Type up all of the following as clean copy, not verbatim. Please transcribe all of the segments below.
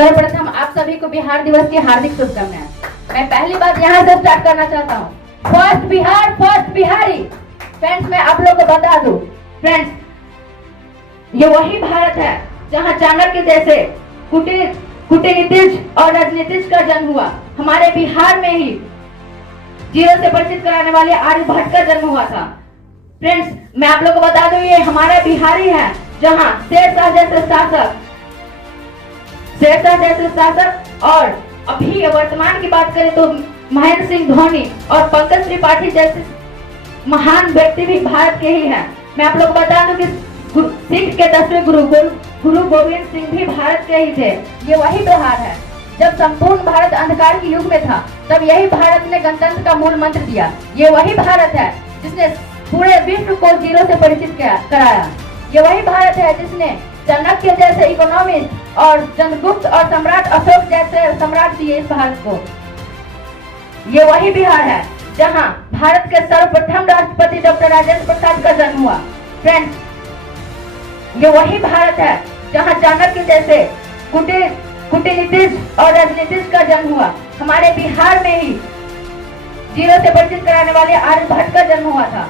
सर्वप्रथम आप सभी को बिहार दिवस की हार्दिक शुभकामनाएं। मैं पहली बात यहाँ से स्टार्ट करना चाहता हूँ, first Bihar first Bihari. Friends, मैं आप लोगों को बता दूं, फ्रेंड्स, ये वही भारत है जहाँ चाणक्य जैसे कूटनीतिज्ञ और राजनीतिज्ञ का जन्म हुआ। हमारे बिहार में ही जीरो से परिचित कराने वाले आर्यभट्ट का जन्म हुआ था। फ्रेंड्स, मैं आप लोगों को बता दूं, ये हमारा बिहारी है जहाँ शेरशाह जैसे शासक और अभी वर्तमान की बात करें तो महेंद्र सिंह धोनी और पंकज त्रिपाठी जैसे महान व्यक्ति भी भारत के ही हैं। मैं आप लोग को बता दूं कि सिख के 10वें गुरु गोविंद सिंह भी भारत के ही थे। ये वही बिहार है। जब संपूर्ण भारत अंधकार के युग में था, तब यही भारत ने गणतंत्र का मूल मंत्र दिया। ये वही भारत है जिसने पूरे विश्व को जीरो से परिचित कराया। ये वही भारत है जिसने चाणक्य जैसे इकोनॉमिस्ट और चंद्रगुप्त और सम्राट अशोक जैसे सम्राट दिए इस भारत को। ये वही बिहार है जहां भारत के सर्वप्रथम राष्ट्रपति डॉक्टर राजेंद्र प्रसाद का जन्म हुआ। फ्रेंड्स, ये वही भारत है जहां चाणक्य जैसे कूटनीतिज्ञ और राजनीतिज्ञ का जन्म हुआ। हमारे बिहार में ही जीरो से परिचित कराने वाले आर्यभट्ट का जन्म हुआ था।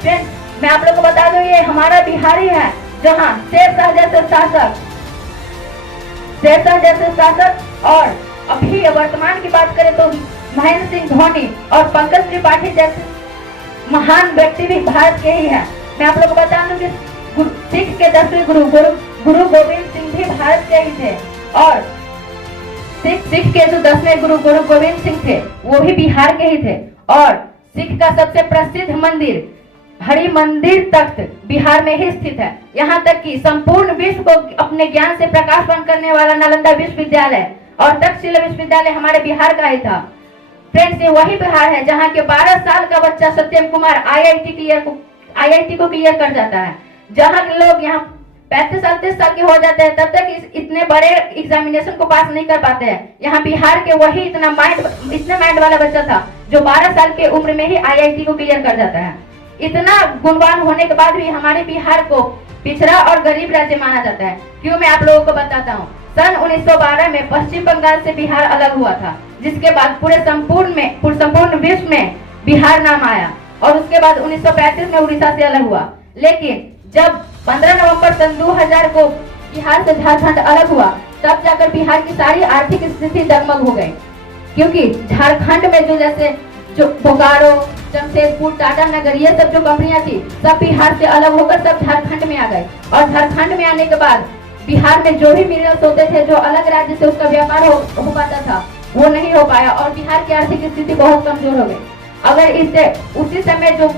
फ्रेंड्स, मैं आप लोगों को बता दूं, ये हमारा बिहारी है जहां शेरशाह जैसे शासक और अभी वर्तमान की बात करें तो महेंद्र सिंह धोनी और पंकज त्रिपाठी जैसे महान व्यक्ति भी भारत के ही हैं। मैं आप लोगों को बता दूं कि सिख के 10वें गुरु गोविंद सिंह भी भारत के ही थे और सिख के जो 10वें गुरु गोविंद सिंह थे वो भी बिहार के ही थे। और सिख का सबसे प्रसिद्ध मंदिर हरि मंदिर तख्त बिहार में ही स्थित है। यहाँ तक कि संपूर्ण विश्व को अपने ज्ञान से प्रकाशवान करने वाला नालंदा विश्वविद्यालय और तक्षशिला विश्वविद्यालय हमारे बिहार का ही था। फ्रेंड्स, ये वही बिहार है जहाँ के 12 साल का बच्चा सत्यम कुमार IIT को क्लियर कर जाता है। जहाँ के लोग यहाँ 35-38 साल के हो जाते हैं, तब तक इतने बड़े एग्जामिनेशन को पास नहीं कर पाते हैं। यहाँ बिहार के वही इतने माइंड वाला बच्चा था जो 12 साल के उम्र में ही IIT को क्लियर कर जाता है। इतना गुणवान होने के बाद भी हमारे बिहार को पिछड़ा और गरीब राज्य माना जाता है। क्यों, मैं आप लोगों को बताता हूँ। सन 1912 में पश्चिम बंगाल से बिहार अलग हुआ था, जिसके बाद पूरे संपूर्ण विश्व में बिहार नाम आया। और उसके बाद 1935 में उड़ीसा से अलग हुआ। लेकिन जब 15 नवंबर सन 2000 को बिहार से झारखंड अलग हुआ, तब जाकर बिहार की सारी आर्थिक स्थिति डगमग हो गई। क्योंकि झारखंड में जो बोकारो, जमशेदपुर, टाटा नगर, ये सब जो कंपनियां थी, सब बिहार से अलग होकर सब झारखंड में आ गए। और झारखंड में आने के बाद बिहार में जो भी मिनरल्स होते थे, जो अलग राज्य से उसका व्यापार हो पाता था, वो नहीं हो पाया और बिहार की आर्थिक स्थिति बहुत कमजोर हो गई। अगर उसी समय जो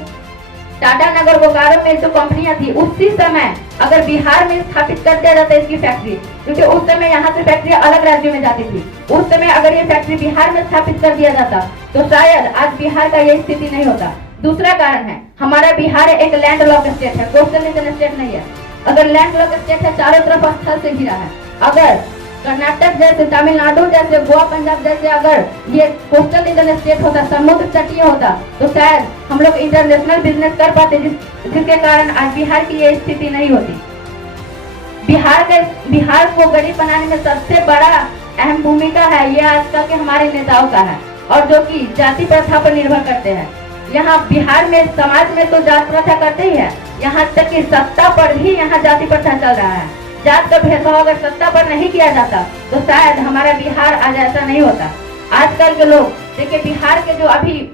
टाटा नगर, बोकारो में जो कंपनियां थी, उसी समय अगर बिहार में स्थापित कर दिया जाता इसकी फैक्ट्री, क्योंकि उस समय यहाँ से फैक्ट्री अलग राज्यों में जाती थी, उस समय अगर ये फैक्ट्री बिहार में स्थापित कर दिया जाता तो शायद आज बिहार का ये स्थिति नहीं होता। दूसरा कारण है, हमारा बिहार एक लैंड लॉक स्टेट है, कोस्टल रीजन स्टेट नहीं है। अगर लैंड लॉक स्टेट है, चारों तरफ स्थल से घिरा है। अगर कर्नाटक जैसे, तमिलनाडु जैसे, गोवा, पंजाब जैसे अगर ये कोस्टल रीजन स्टेट होता, समुद्र तटीय होता, तो शायद हम लोग इंटरनेशनल बिजनेस कर पाते, जिसके कारण आज बिहार की ये स्थिति नहीं होती। बिहार को गरीब बनाने में सबसे बड़ा अहम भूमिका है ये आजकल के हमारे नेताओं का है, और जो कि जाति प्रथा पर निर्भर करते हैं। यहाँ बिहार में समाज में तो जात प्रथा करते ही है, यहाँ तक कि सत्ता पर भी यहाँ जाति प्रथा चल रहा है। जात का भेदभाव अगर सत्ता पर नहीं किया जाता तो शायद हमारा बिहार आज ऐसा नहीं होता। आजकल के लोग देखिए, बिहार के जो अभी